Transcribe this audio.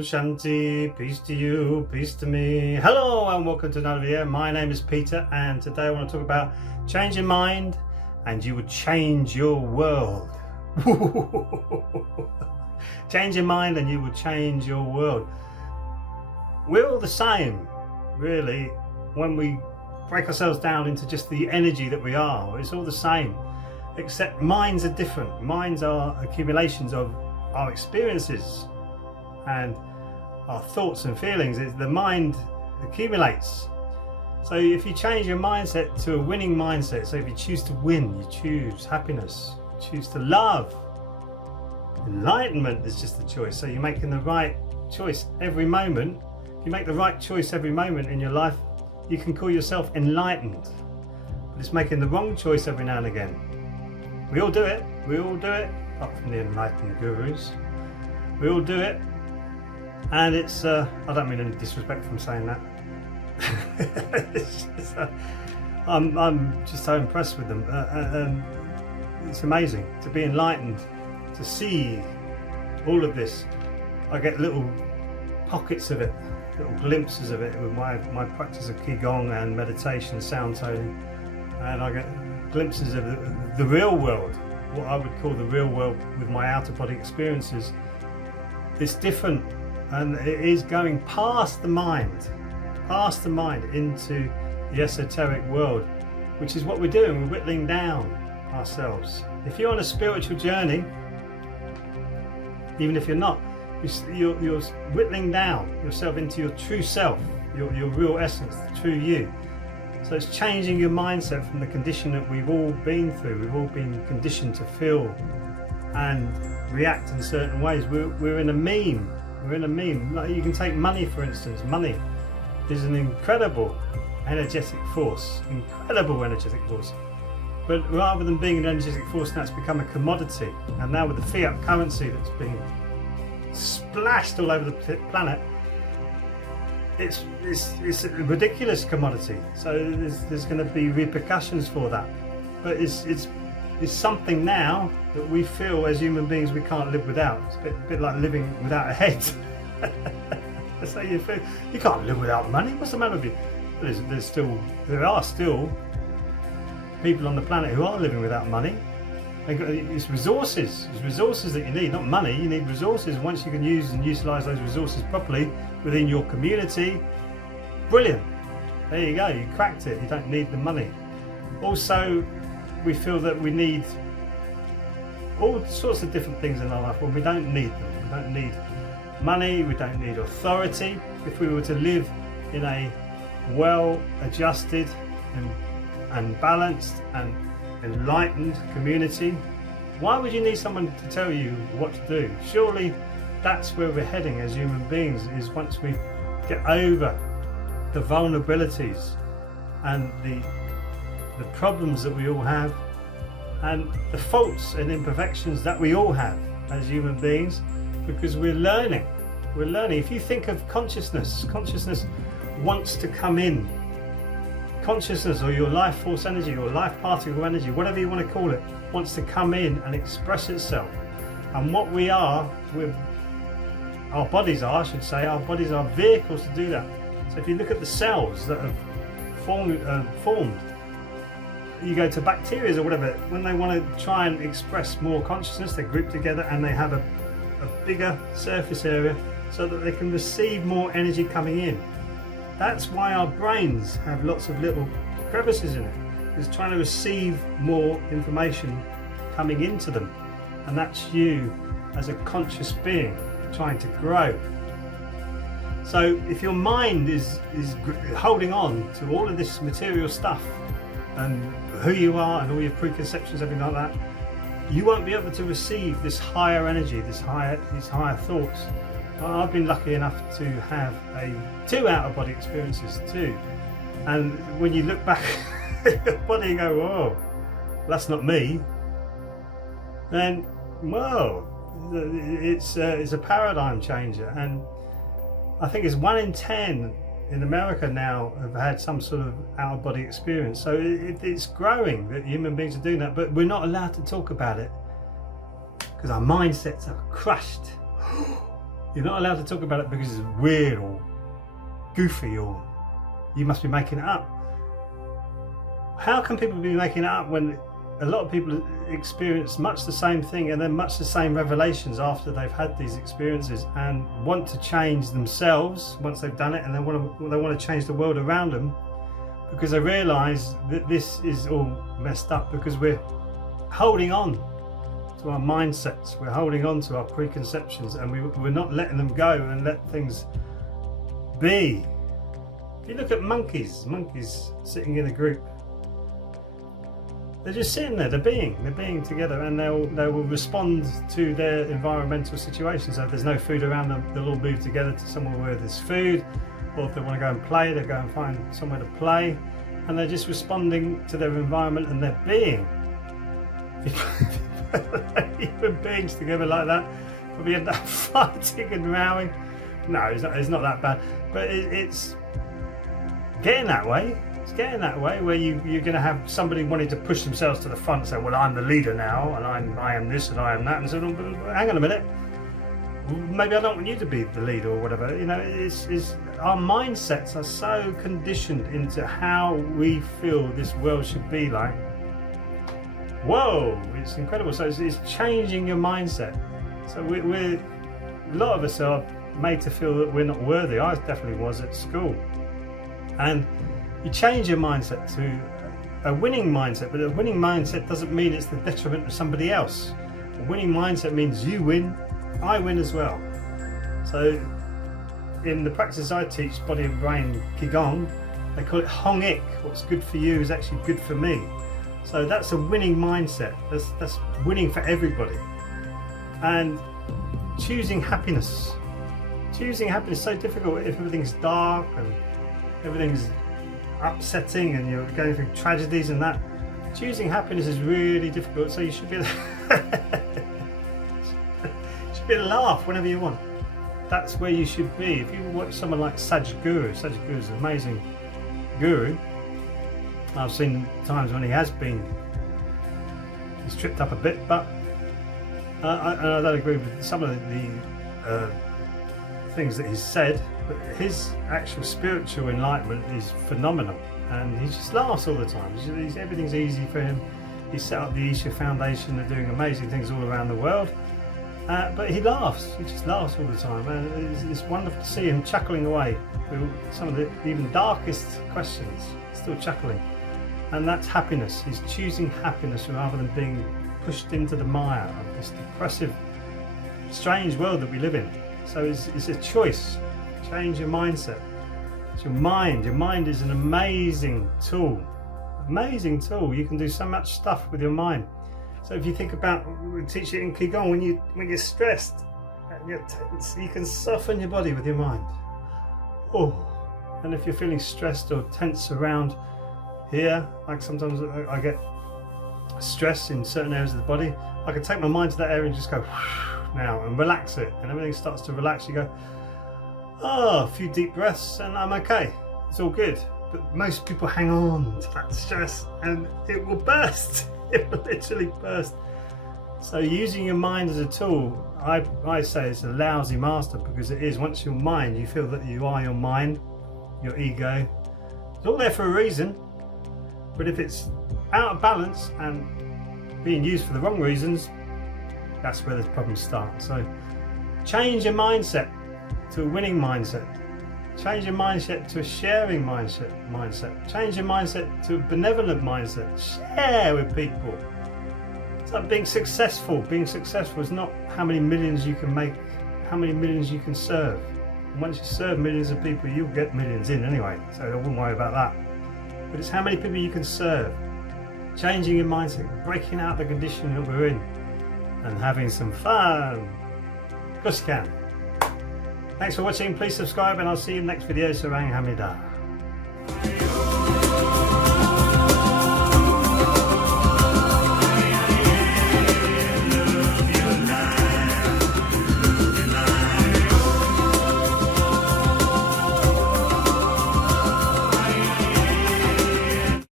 Shanti, peace to you, peace to me. Hello and welcome to another video. My name is Peter and today I want to talk about change your mind and you would change your world. Change your mind and you will change your world. We're all the same, really, when we break ourselves down into just the energy that we are. It's all the same, except minds are different. Minds are accumulations of our experiences and our thoughts and feelings. The mind accumulates. So if you change your mindset to a winning mindset, so if you choose to win, you choose happiness, you choose to love, enlightenment is just the choice. So you're making the right choice every moment. If you make the right choice every moment in your life, you can call yourself enlightened. But it's making the wrong choice every now and again. We all do it, apart from the enlightened gurus. We all do it. And it's, I don't mean any disrespect from saying that. I'm just so impressed with them. And it's amazing to be enlightened, to see all of this. I get little pockets of it, little glimpses of it with my practice of Qigong and meditation, sound toning. And I get glimpses of the real world, what I would call the real world with my outer body experiences. It's different. And it is going past the mind into the esoteric world, which is what we're doing. We're whittling down ourselves. If you're on a spiritual journey, even if you're not, you're whittling down yourself into your true self, your real essence, the true you. So it's changing your mindset from the condition that we've all been through. We've all been conditioned to feel and react in certain ways. We're in a meme. We're in a meme. Like, you can take money for instance. Money is an incredible energetic force, But rather than being an energetic force, now it's become a commodity. And now with the fiat currency that's being splashed all over the planet, it's a ridiculous commodity. So there's going to be repercussions for that. But it's something now that we feel as human beings we can't live without. It's a bit like living without a head. That's how you feel. You can't live without money. What's the matter with you? There are still people on the planet who are living without money. It's resources. It's resources that you need, not money. You need resources. Once you can use and utilise those resources properly within your community, brilliant. There you go. You cracked it. You don't need the money. Also, we feel that we need all sorts of different things in our life when we don't need them. We don't need money, we don't need authority. If we were to live in a well-adjusted and balanced and enlightened community, why would you need someone to tell you what to do? Surely that's where we're heading as human beings, is once we get over the vulnerabilities and the problems that we all have and the faults and imperfections that we all have as human beings, because we're learning. If you think of consciousness wants to come in. Consciousness, or your life force energy, or life particle energy, whatever you want to call it, wants to come in and express itself. And what we are, our bodies are, I should say, our bodies are vehicles to do that. So if you look at the cells that have formed, you go to bacteria or whatever, when they want to try and express more consciousness, they group together and they have a bigger surface area so that they can receive more energy coming in. That's why our brains have lots of little crevices in it. It's trying to receive more information coming into them. And that's you as a conscious being trying to grow. So if your mind is holding on to all of this material stuff and who you are and all your preconceptions, everything like that, you won't be able to receive this higher energy, these higher thoughts. I've been lucky enough to have 2 out-of-body experiences too, and when you look back at your body and go, whoa, that's not me, then whoa, it's a paradigm changer. And I think it's 1 in 10 in America now have had some sort of out-of-body experience. So it's growing that human beings are doing that, but we're not allowed to talk about it because our mindsets are crushed. You're not allowed to talk about it because it's weird or goofy or you must be making it up. How can people be making it up when a lot of people experience much the same thing and then much the same revelations after they've had these experiences and want to change themselves once they've done it, and they want to change the world around them because they realise that this is all messed up because we're holding on to our mindsets, we're holding on to our preconceptions, and we're not letting them go and let things be. If you look at monkeys sitting in a group, they're just sitting there, they're being together, and they will respond to their environmental situations. So if there's no food around them, they'll all move together to somewhere where there's food, or if they want to go and play, they'll go and find somewhere to play, and they're just responding to their environment and they're being. Human beings together like that probably end up fighting and rowing. No, it's not that bad, but it's getting that way. It's getting that way where you're going to have somebody wanting to push themselves to the front and say, well, I'm the leader now, and I am this and I am that, and so hang on a minute, maybe I don't want you to be the leader or whatever. You know, it's our mindsets are so conditioned into how we feel this world should be like. Whoa, it's incredible. So it's changing your mindset. So we're a lot of us are made to feel that we're not worthy. I definitely was at school. And you change your mindset to a winning mindset, but a winning mindset doesn't mean it's the detriment of somebody else. A winning mindset means you win, I win as well. So in the practice I teach, body and brain Qigong, they call it Hong Ik. What's good for you is actually good for me. So that's a winning mindset. That's winning for everybody. And choosing happiness. Choosing happiness is so difficult if everything's dark and everything's upsetting and you're going through tragedies and that. Choosing happiness is really difficult, so you should be able to laugh whenever you want. That's where you should be. If you watch someone like Sadhguru is an amazing guru. I've seen times when he's tripped up a bit, but I don't agree with some of the things that he's said, but his actual spiritual enlightenment is phenomenal, and he just laughs all the time. Everything's easy for him. He set up the Isha Foundation. They're doing amazing things all around the world, but he laughs. He just laughs all the time, and it's wonderful to see him chuckling away with some of the even darkest questions, still chuckling. And that's happiness. He's choosing happiness rather than being pushed into the mire of this depressive, strange world that we live in. So it's a choice. Change your mindset. It's your mind. Your mind is an amazing tool. Amazing tool. You can do so much stuff with your mind. So if you think about, we teach it in Qigong, when you're stressed, you can soften your body with your mind. Oh, and if you're feeling stressed or tense around here, like sometimes I get stress in certain areas of the body, I can take my mind to that area and just go now and relax it, and everything starts to relax. You go, oh, a few deep breaths and I'm okay, it's all good. But most people hang on to that stress and it will burst. It will literally burst. So using your mind as a tool, I say it's a lousy master, because it is. Once your mind, you feel that you are your mind, your ego, it's all there for a reason. But if it's out of balance and being used for the wrong reasons, that's where the problems start. So change your mindset to a winning mindset. Change your mindset to a sharing mindset. Change your mindset to a benevolent mindset. Share with people. It's like being successful. Being successful is not how many millions you can make, how many millions you can serve. And once you serve millions of people, you'll get millions in anyway, so I wouldn't worry about that. But it's how many people you can serve. Changing your mindset, breaking out the condition that we're in, and having some fun. Of course you can. Thanks for watching. Please subscribe, and I'll see you in the next video. Sarang Hamida.